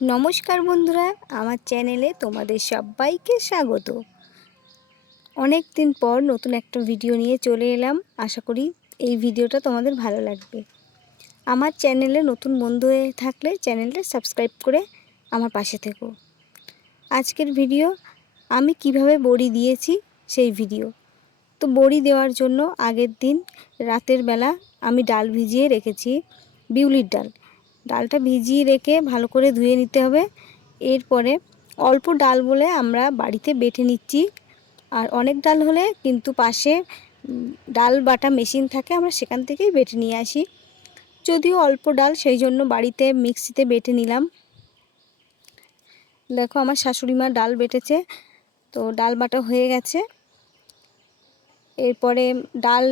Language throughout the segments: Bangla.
নমস্কার বন্ধুরা, আমার চ্যানেলে তোমাদের সবাইকে স্বাগত। অনেক দিন পর নতুন একটা ভিডিও নিয়ে চলে এলাম। আশা করি এই ভিডিওটা তোমাদের ভালো লাগবে। আমার চ্যানেলে নতুন বন্ধু হয়ে থাকলে চ্যানেলটা সাবস্ক্রাইব করে আমার পাশে থেকো। আজকের ভিডিও আমি কিভাবে বড়ি দিয়েছি সেই ভিডিও। তো বড়ি দেওয়ার জন্য আগের দিন রাতের বেলা আমি ডাল ভিজিয়ে রেখেছি, বিউলির ডাল। ডালটা ভিজিয়ে রেখে ভালো করে ধুয়ে নিতে হবে। এরপরে অল্প ডাল বলে আমরা বাড়িতে বেটে নিচ্ছি, আর অনেক ডাল হলে কিন্তু পাশে ডাল বাটা মেশিন থাকে, আমরা সেখান থেকেই বেটে নিয়ে আসি। যদিও অল্প ডাল সেই জন্য বাড়িতে মিক্সিতে বেটে নিলাম। দেখো আমার শাশুড়ি মা ডাল বেটেছে, তো ডাল বাটা হয়ে গেছে। এরপরে ডাল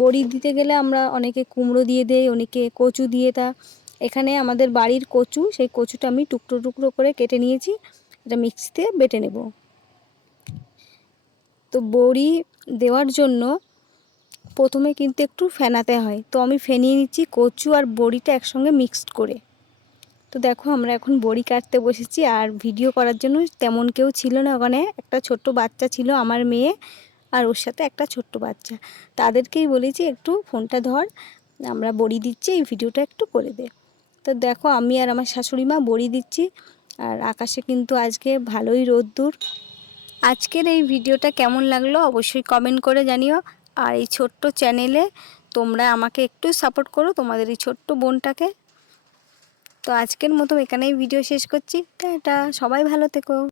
বড়ি দিতে গেলে আমরা অনেকে কুমড়ো দিয়ে দেই, অনেকে কচু দিয়ে। এখানে আমাদের বাড়ির কচু, সেই কচুটা আমি টুকরো টুকরো করে কেটে নিয়েছি, এটা মিক্সিতে বেটে নেব। তো বড়ি দেওয়ার জন্য প্রথমে কিন্তু একটু ফেনাতে হয়, তো আমি ফেনিয়ে নিচ্ছি কচু আর বড়িটা একসঙ্গে মিক্সড করে। তো দেখো আমরা এখন বড়ি কাটতে বসেছি, আর ভিডিও করার জন্য তেমন কেউ ছিল না। ওখানে একটা ছোট্ট বাচ্চা ছিল, আমার মেয়ে, আর ওর সাথে একটা ছোট্ট বাচ্চা। তাদেরকেই বলেছি একটু ফোনটা ধর, আমরা বড়ি দিচ্ছি, এই ভিডিওটা একটু করে দে। তো দেখো আমি আর আমার শাশুড়ি মা বড়ি দিচ্ছি, আর আকাশে কিন্তু আজকে ভালোই রোদ্দুর। আজকের এই ভিডিওটা কেমন লাগলো অবশ্যই কমেন্ট করে জানিও। আর এই ছোট্ট চ্যানেলে তোমরা আমাকে একটু সাপোর্ট করো, তোমাদের এই ছোট্ট বোনটাকে। তো আজকের মতো এখানেই ভিডিও শেষ করছি। টাটা, সবাই ভালো থেকো।